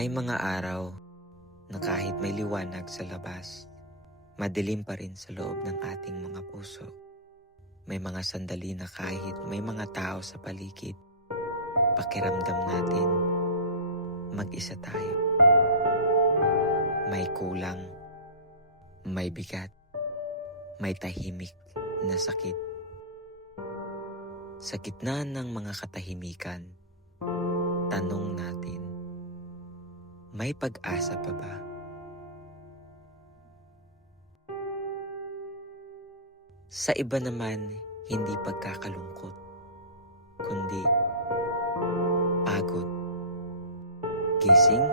May mga araw na kahit may liwanag sa labas, madilim pa rin sa loob ng ating mga puso. May mga sandali na kahit may mga tao sa paligid, pakiramdam natin mag-isa tayo. May kulang, may bigat, may tahimik na sakit. Sa gitna ng mga katahimikan, tanong natin, may pag-asa pa ba? Sa iba naman, hindi pagkakalungkot, kundi pagod. Gising,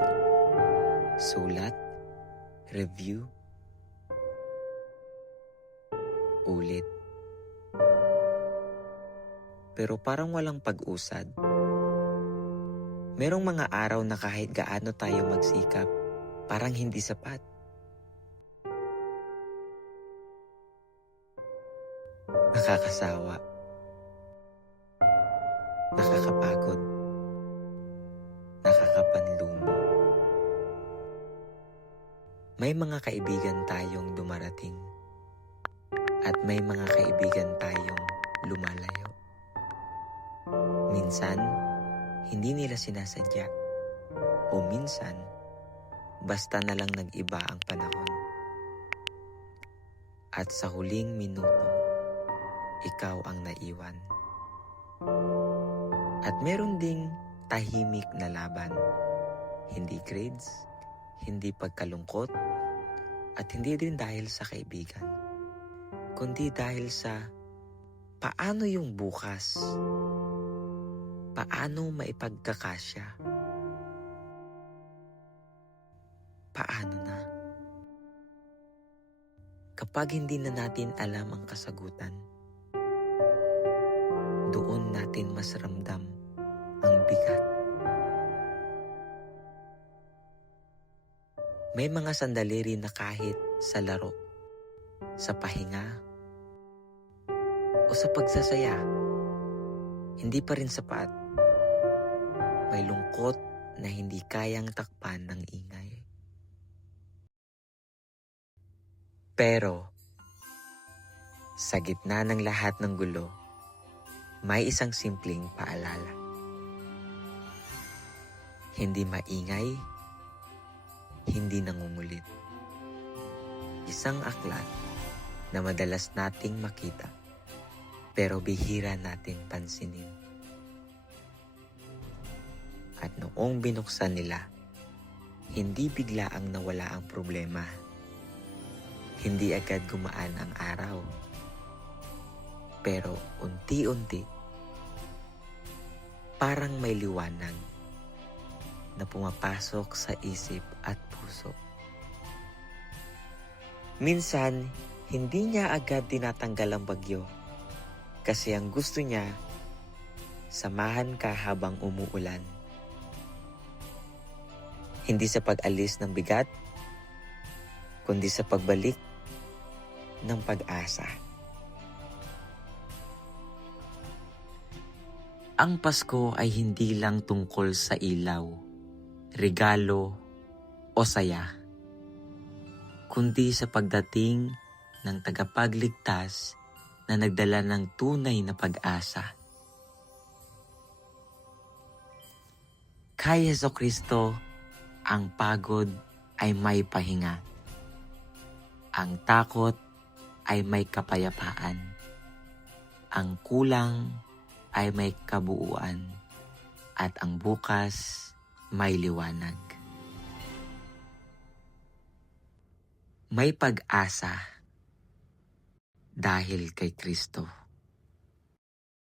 sulat, review, ulit. Pero parang walang pag-usad. Merong mga araw na kahit gaano tayo magsikap, parang hindi sapat. Nakakasawa, nakakapagod, nakakapanlumo. May mga kaibigan tayong dumarating at may mga kaibigan tayong lumalayo. Minsan, hindi nila sinasadya o minsan, basta na lang nag-iba ang panahon. At sa huling minuto, ikaw ang naiwan. At meron ding tahimik na laban. Hindi grades, hindi pagkalungkot, at hindi din dahil sa kaibigan, kundi dahil sa paano yung bukas? Paano maipagkakasya? Paano na? Kapag hindi na natin alam ang kasagutan, doon natin mas ramdam ang bigat. May mga sandali rin na kahit sa laro, sa pahinga, o sa pagsasaya, hindi pa rin sapat. May lungkot na hindi kayang takpan ng ingay. Pero, sa gitna ng lahat ng gulo, may isang simpleng paalala. Hindi maingay, hindi nangungulit. Isang aklat na madalas nating makita, pero bihira nating pansinin. At noong binuksan nila, hindi bigla ang nawala ang problema. Hindi agad gumaan ang araw. Pero unti-unti, parang may liwanag na pumapasok sa isip at puso. Minsan, hindi niya agad tinatanggal ang bagyo kasi ang gusto niya, samahan ka habang umuulan. Hindi sa pag-alis ng bigat, kundi sa pagbalik ng pag-asa. Ang Pasko ay hindi lang tungkol sa ilaw, regalo o saya, kundi sa pagdating ng tagapagligtas na nagdala ng tunay na pag-asa. Kay Jesucristo, ang pagod ay may pahinga. Ang takot ay may kapayapaan. Ang kulang ay may kabuuan. At ang bukas may liwanag. May pag-asa dahil kay Kristo.